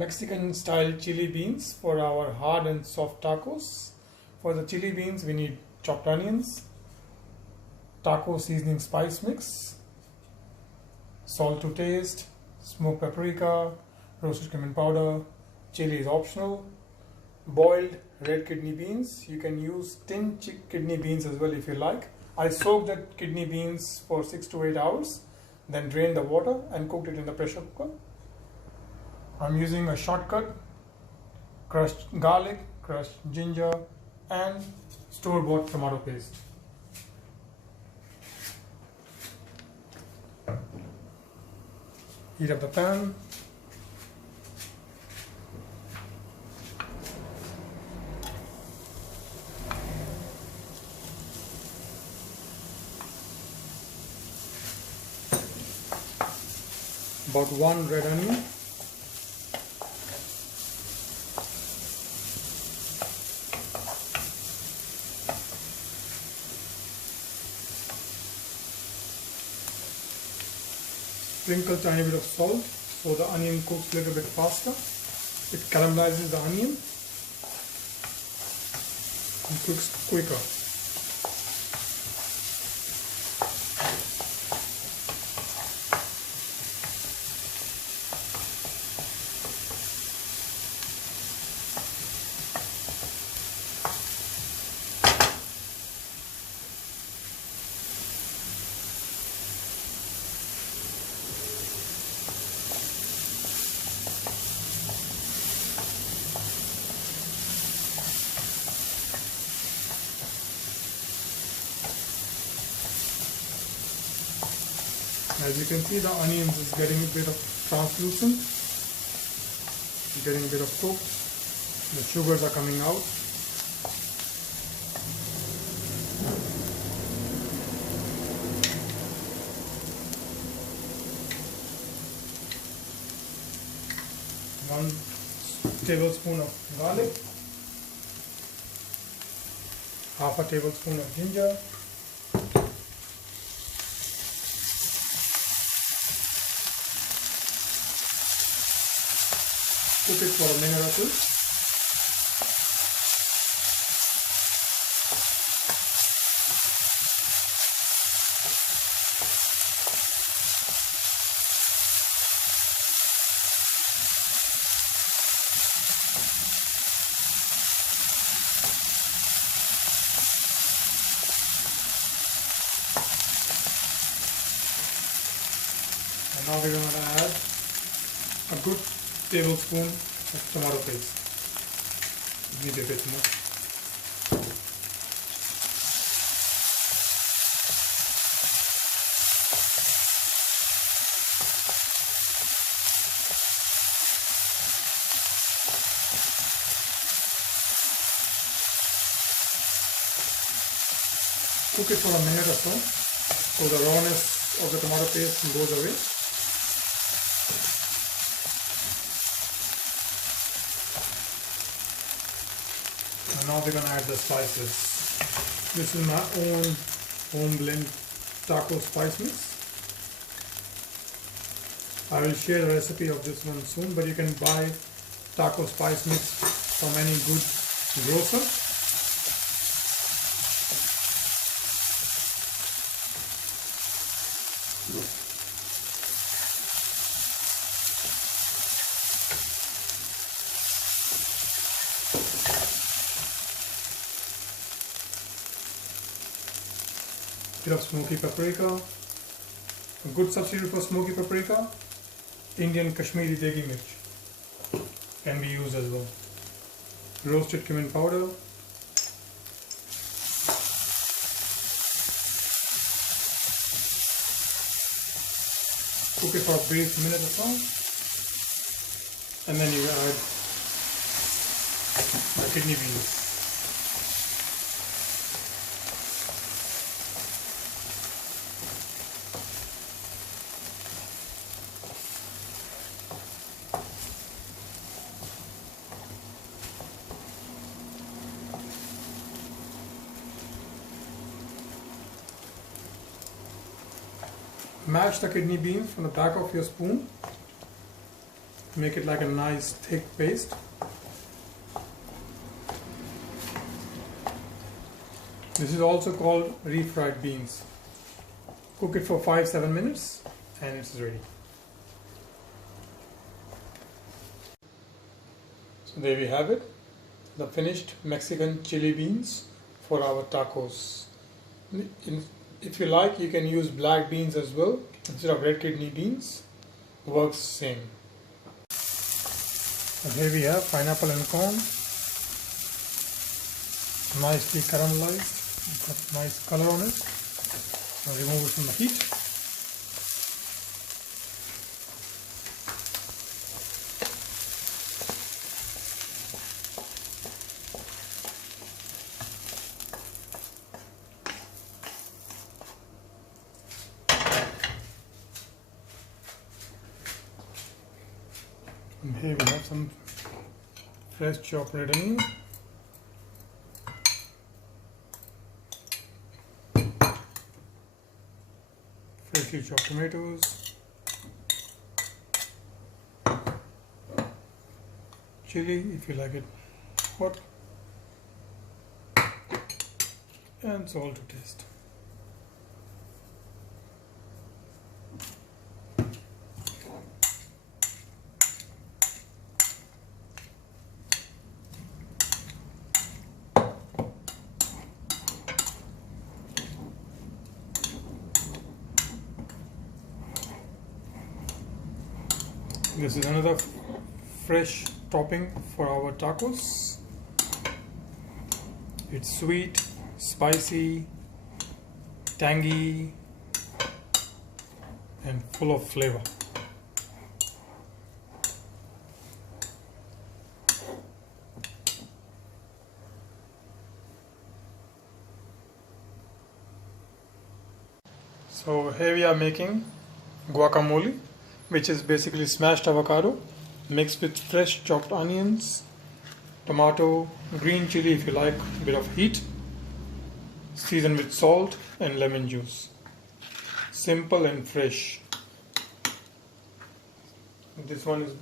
Mexican style chili beans for our hard and soft tacos. For the chili beans we need chopped onions, taco seasoning spice mix, salt to taste, smoked paprika, roasted cumin powder, chili is optional, boiled red kidney beans. You can use tinned kidney beans as well if you like. I soaked the kidney beans for 6 to 8 hours, then drained the water and cooked it in the pressure cooker. I'm using a shortcut: crushed garlic, crushed ginger and store-bought tomato paste. Heat up the pan. About 1 red onion. Sprinkle tiny bit of salt so the onion cooks a little bit faster. It caramelizes the onion and cooks quicker. As you can see, the onions is getting a bit of translucent, getting a bit of cooked. The sugars are coming out. One tablespoon of garlic, half a tablespoon of ginger, cook it for a minute or two. And now we're going to add a good tablespoon of tomato paste. Need a bit more. Cook it for a minute or so the rawness of the tomato paste goes away. And now we're going to add the spices. This is my own home blend taco spice mix. I will share the recipe of this one soon, but you can buy taco spice mix from any good grocer. Bit of smoky paprika. A good substitute for smoky paprika, Indian Kashmiri degi mirch can be used as well. Roasted cumin powder. Cook it for a brief minute or so, and then you add the kidney beans. Mash the kidney beans from the back of your spoon Make it like a nice thick paste. This is also called refried beans. Cook it for 5-7 minutes and it's ready. So there we have it, the finished Mexican chili beans for our tacos. If you like, you can use black beans as well instead of red kidney beans. Works same. And here we have pineapple and corn, nicely caramelized, got nice color on it. Now remove it from the heat. And here we have some fresh chopped red onion, freshly chopped tomatoes, chili if you like it hot, and salt to taste. This is another fresh topping for our tacos. It's sweet, spicy, tangy, and full of flavor. So here we are making guacamole, which is basically smashed avocado mixed with fresh chopped onions, tomato, green chili if you like a bit of heat, seasoned with salt and lemon juice. Simple and fresh. This one is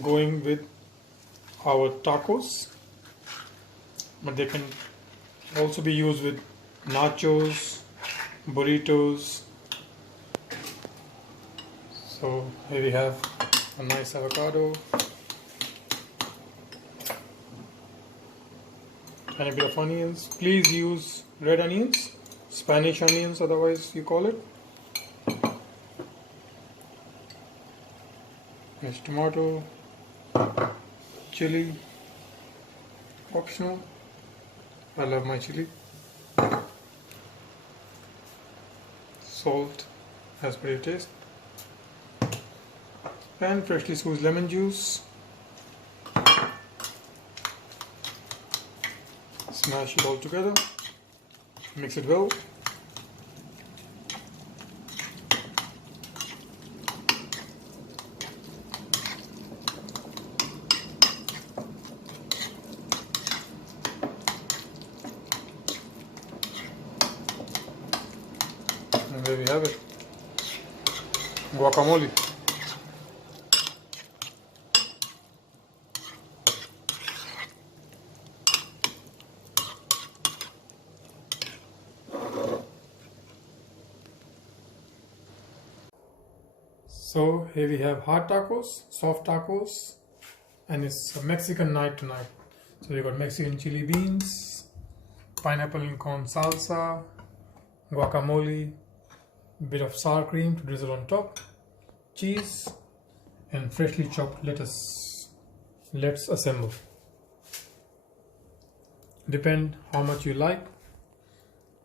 going with our tacos, but they can also be used with nachos, burritos. So here we have a nice avocado, and a bit of onions. Please use red onions, Spanish onions otherwise you call it. There's tomato, chili, optional. I love my chili. Salt as per your taste. And freshly squeezed lemon juice. Smash it all together, mix it well. And there we have it, guacamole. So here we have hard tacos, soft tacos, and it's a Mexican night tonight. So we got Mexican chili beans, pineapple and corn salsa, guacamole, bit of sour cream to drizzle on top, cheese, and freshly chopped lettuce. Let's assemble. Depend how much you like.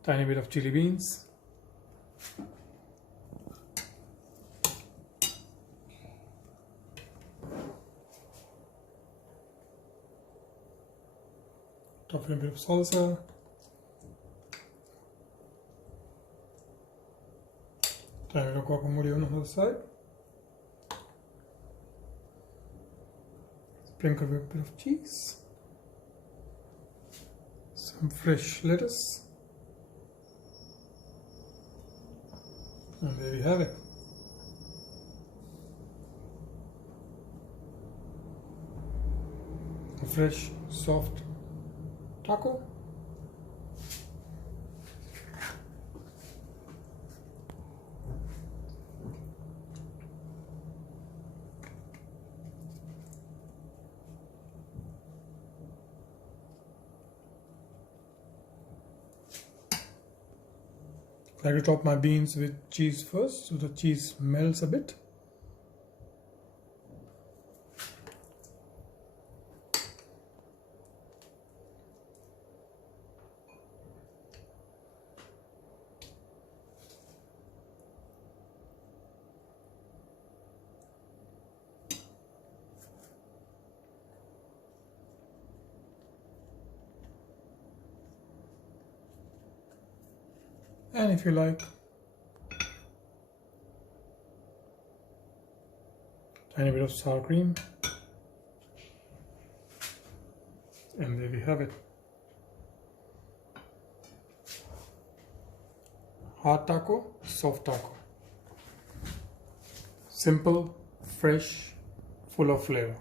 Tiny bit of chili beans. Top a bit of salsa. Tiny bit of guacamole on the other side. Sprinkle with a bit of cheese. Some fresh lettuce. And there we have it. a fresh, soft taco. I like to top my beans with cheese first so the cheese melts a bit. And if you like, tiny bit of sour cream, and there we have it. Hard taco, soft taco. Simple, fresh, full of flavor.